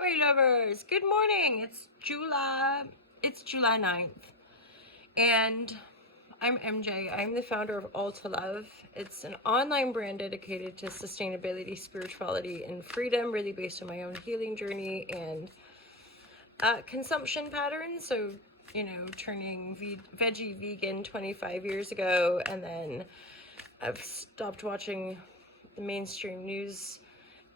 my lovers? Good morning. It's July 9th. And I'm MJ. I'm the founder of All to Love. It's an online brand dedicated to sustainability, spirituality, and freedom, really based on my own healing journey and consumption patterns. So, turning veggie vegan 25 years ago, and then I've stopped watching the mainstream news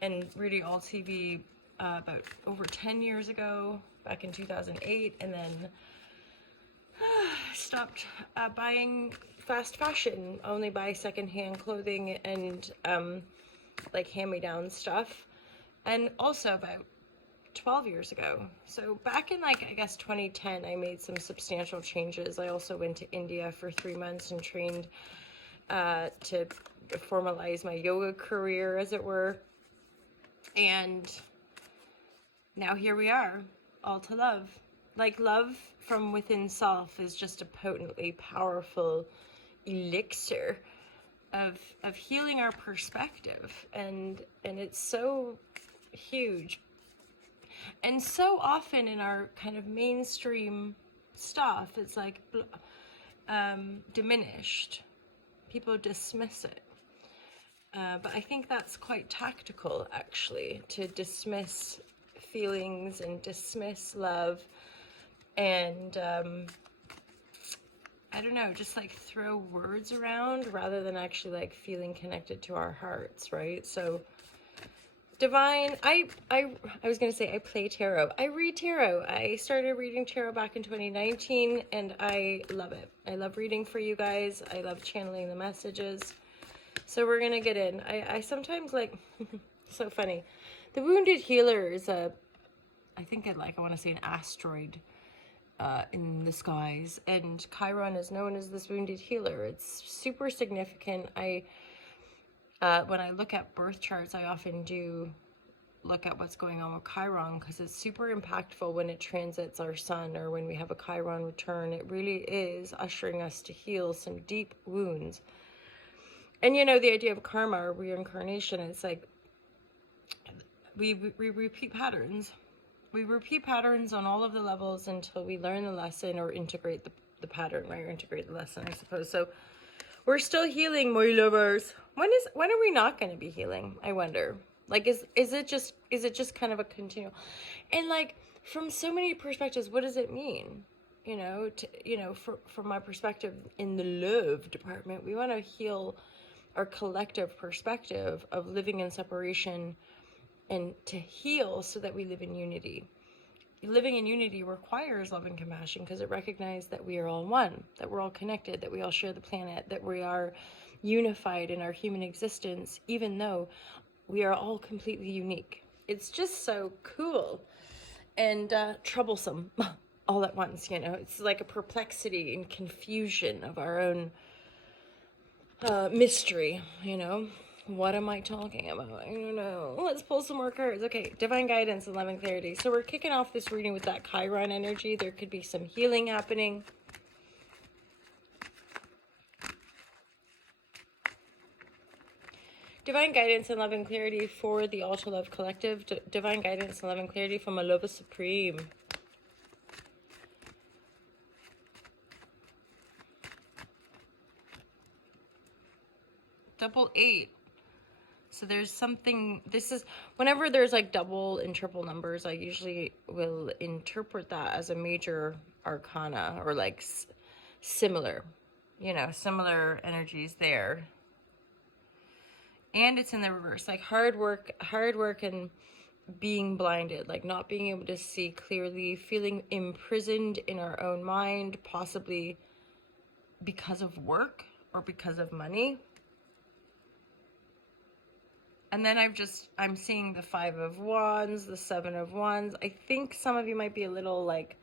and really all TV about over 10 years ago, back in 2008, and then stopped buying fast fashion, only buy secondhand clothing and like hand-me-down stuff. And also about 12 years ago, so back in I guess 2010, I made some substantial changes. I also went to India for 3 months and trained to formalize my yoga career, as it were. And now here we are, all to love. Like, love from within self is just a potently powerful elixir of healing our perspective, and it's so huge. And so often in our kind of mainstream stuff, it's like diminished. People dismiss it. But I think that's quite tactical, actually, to dismiss feelings and dismiss love and I don't know, just like throw words around rather than actually like feeling connected to our hearts, right? So divine, I was gonna say I play tarot. I read tarot. I started reading tarot back in 2019 and I love it. I love reading for you guys. I love channeling the messages. So we're gonna get in. I sometimes like so funny. The Wounded Healer is I want to say an asteroid in the skies, and Chiron is known as this Wounded Healer. It's super significant. When I look at birth charts, I often do look at what's going on with Chiron, because it's super impactful when it transits our sun or when we have a Chiron return. It really is ushering us to heal some deep wounds. And the idea of karma or reincarnation, it's like we repeat patterns. We repeat patterns on all of the levels until we learn the lesson or integrate the pattern, right? Or integrate the lesson, I suppose. So we're still healing, my lovers. When are we not going to be healing? I wonder. Like, is it just kind of a continual? And like, from so many perspectives, what does it mean? From my perspective in the love department, we want to heal our collective perspective of living in separation and to heal so that we live in unity. Living in unity requires love and compassion because it recognizes that we are all one, that we're all connected, that we all share the planet, that we are unified in our human existence, even though we are all completely unique. It's just so cool and troublesome all at once, It's like a perplexity and confusion of our own mystery, What am I talking about? I don't know. Let's pull some more cards. Okay, divine guidance and love and clarity. So we're kicking off this reading with that Chiron energy. There could be some healing happening. Divine guidance and love and clarity for the All to Love Collective. Divine guidance and love and clarity from Alova Supreme. Double 8. So there's something, this is, whenever there's like double and triple numbers, I usually will interpret that as a major arcana or like similar energies there. And it's in the reverse, like hard work and being blinded, like not being able to see clearly, feeling imprisoned in our own mind, possibly because of work or because of money. And then I'm seeing the 5 of Wands, the 7 of Wands. I think some of you might be a little like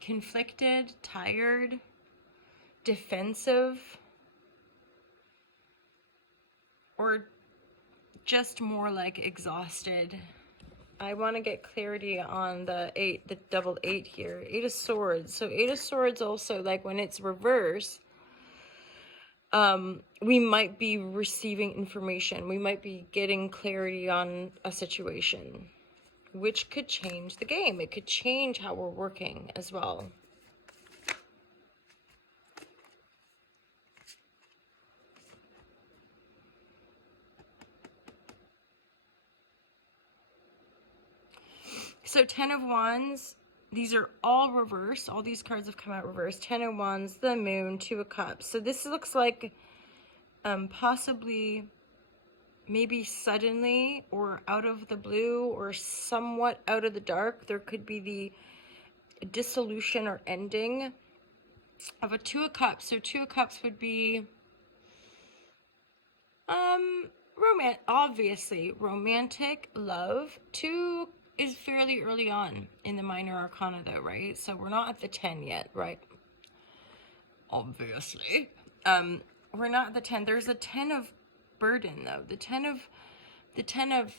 conflicted, tired, defensive, or just more like exhausted. I want to get clarity on the double 8 here. 8 of Swords. So 8 of Swords also, like when it's reversed, we might be receiving information. We might be getting clarity on a situation, which could change the game. It could change how we're working as well. So 10 of Wands, these are all reversed. All these cards have come out reversed. 10 of Wands, the Moon, 2 of Cups. So this looks like possibly, maybe suddenly or out of the blue or somewhat out of the dark, there could be the dissolution or ending of a 2 of Cups. So 2 of Cups would be obviously romantic love. 2 is fairly early on in the minor arcana though, right? So we're not at the 10 yet, right? Obviously. We're not at the 10. There's a 10 of burden though. The 10 of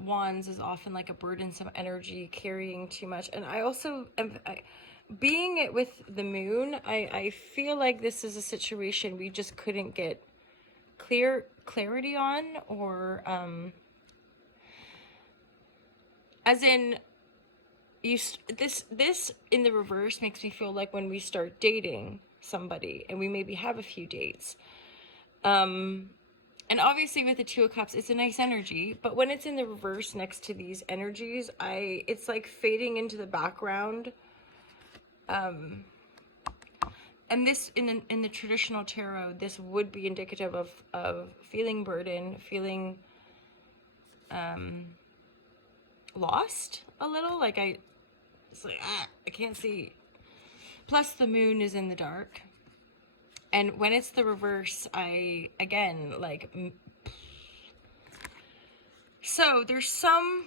Wands is often like a burdensome energy, carrying too much. And I also being it with the Moon, I feel like this is a situation we just couldn't get clarity on, or as in this in the reverse makes me feel like when we start dating somebody and we maybe have a few dates, and obviously with the 2 of Cups, it's a nice energy, but when it's in the reverse next to these energies, it's like fading into the background. And this, in the traditional tarot, this would be indicative of feeling burden, feeling lost a little. Like it's like, I can't see. Plus the Moon is in the dark. And when it's the reverse, again, like, so there's some,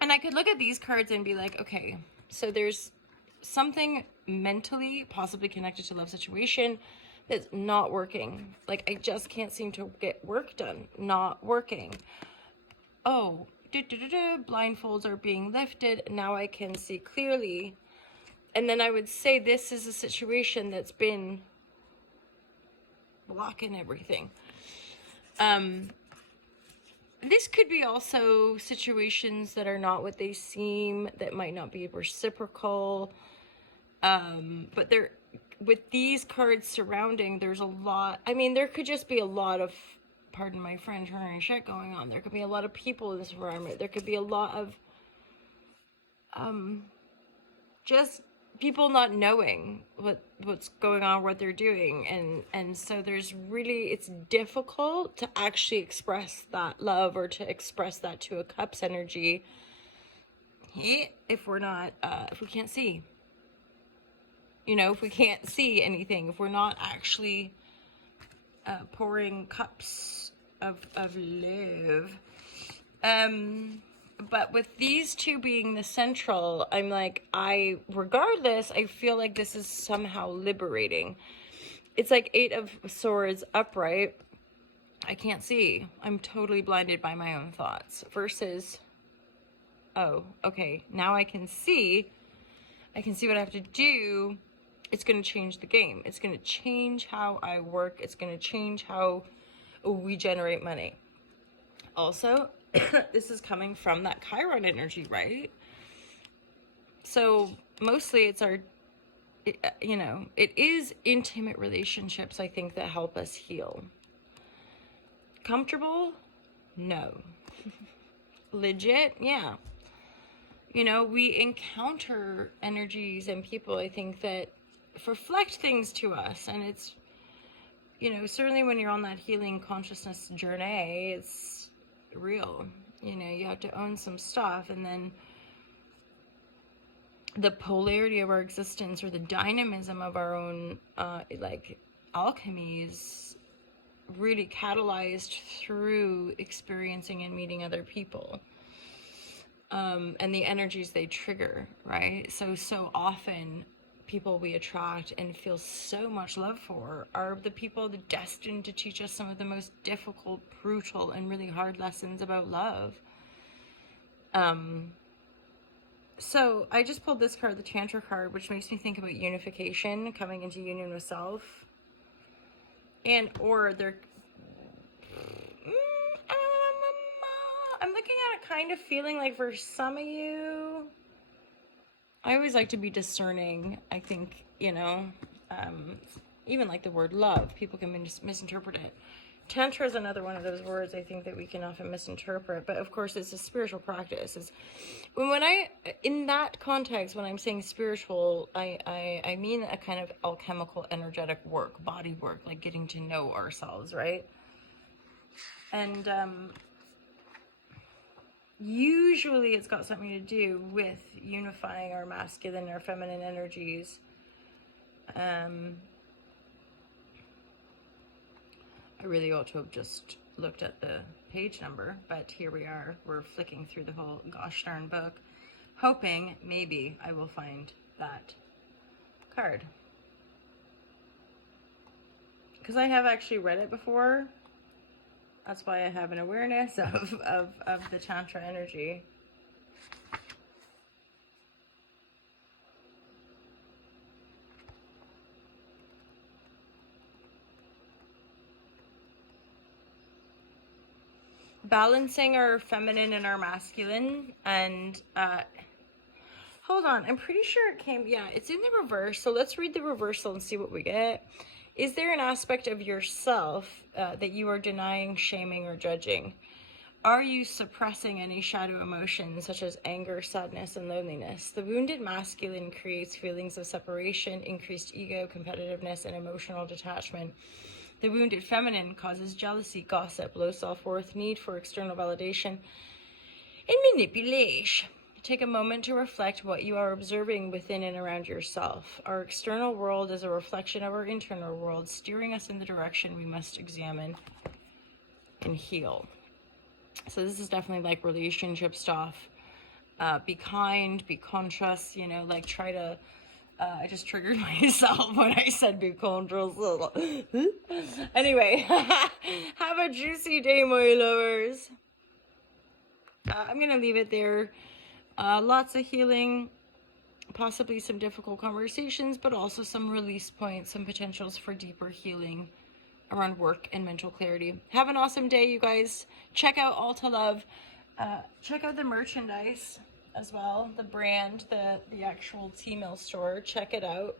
and I could look at these cards and be like, okay, so there's something mentally possibly connected to love situation that's not working. Like, I just can't seem to get work done. Not working. Oh, blindfolds are being lifted. Now I can see clearly. And then I would say this is a situation that's been blocking everything. This could be also situations that are not what they seem, that might not be reciprocal. But there, with these cards surrounding, there's a lot, I mean, there could just be a lot of, pardon my French, shit going on. There could be a lot of people in this environment. There could be a lot of, just people not knowing what's going on, what they're doing. And so there's really, it's difficult to actually express that love or to express that 2 of Cups energy if we're not, if we can't see. You know, if we can't see anything, if we're not actually pouring cups of love. But with these 2 being the central, I'm like, regardless, I feel like this is somehow liberating. It's like 8 of Swords upright. I can't see. I'm totally blinded by my own thoughts. Versus, oh, okay, now I can see. I can see what I have to do. It's going to change the game. It's going to change how I work. It's going to change how we generate money. Also, this is coming from that Chiron energy, right? So mostly it's you know, it is intimate relationships, I think, that help us heal. Comfortable? No. Legit? Yeah. You know, we encounter energies and people, I think, that reflect things to us, and it's, you know, certainly when you're on that healing consciousness journey, it's real. You know, you have to own some stuff, and then the polarity of our existence, or the dynamism of our own like alchemy, is really catalyzed through experiencing and meeting other people, and the energies they trigger, right? So often people we attract and feel so much love for are the people that are destined to teach us some of the most difficult, brutal, and really hard lessons about love. So I just pulled this card, the Tantra card, which makes me think about unification, coming into union with self. and or they're I'm looking at it kind of feeling like for some of you, I always like to be discerning. I think, you know, even like the word love, people can misinterpret it. Tantra is another one of those words I think that we can often misinterpret, but of course it's a spiritual practice. It's when I, in that context, when I'm saying spiritual, I mean a kind of alchemical, energetic work, body work, like getting to know ourselves, right? And usually it's got something to do with unifying our masculine, our feminine energies. I really ought to have just looked at the page number, but here we are. We're flicking through the whole gosh darn book, hoping maybe I will find that card. Because I have actually read it before. That's why I have an awareness of the Tantra energy. Balancing our feminine and our masculine, and hold on, I'm pretty sure it came, yeah, it's in the reverse, so let's read the reversal and see what we get. Is there an aspect of yourself that you are denying, shaming, or judging? Are you suppressing any shadow emotions such as anger, sadness, and loneliness? The wounded masculine creates feelings of separation, increased ego, competitiveness, and emotional detachment. The wounded feminine causes jealousy, gossip, low self-worth, need for external validation, and manipulation. Take a moment to reflect what you are observing within and around yourself. Our external world is a reflection of our internal world, steering us in the direction we must examine and heal. So this is definitely like relationship stuff. Be kind, be conscious, you know, like try to... I just triggered myself when I said be conscious. Anyway, have a juicy day, my lovers. I'm going to leave it there. Lots of healing, possibly some difficult conversations, but also some release points, some potentials for deeper healing around work and mental clarity. Have an awesome day, you guys. Check out All to Love. Check out the merchandise as well, the brand, the actual T-Mill store. Check it out.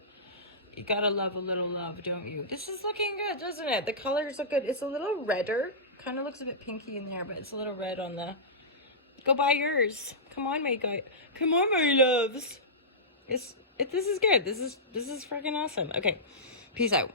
You gotta love a little love, don't you? This is looking good, doesn't it? The colors look good. It's a little redder. Kind of looks a bit pinky in there, but it's a little red on the... Go buy yours. Come on, my guy. Come on, my loves. This is good. This is freaking awesome. Okay, peace out.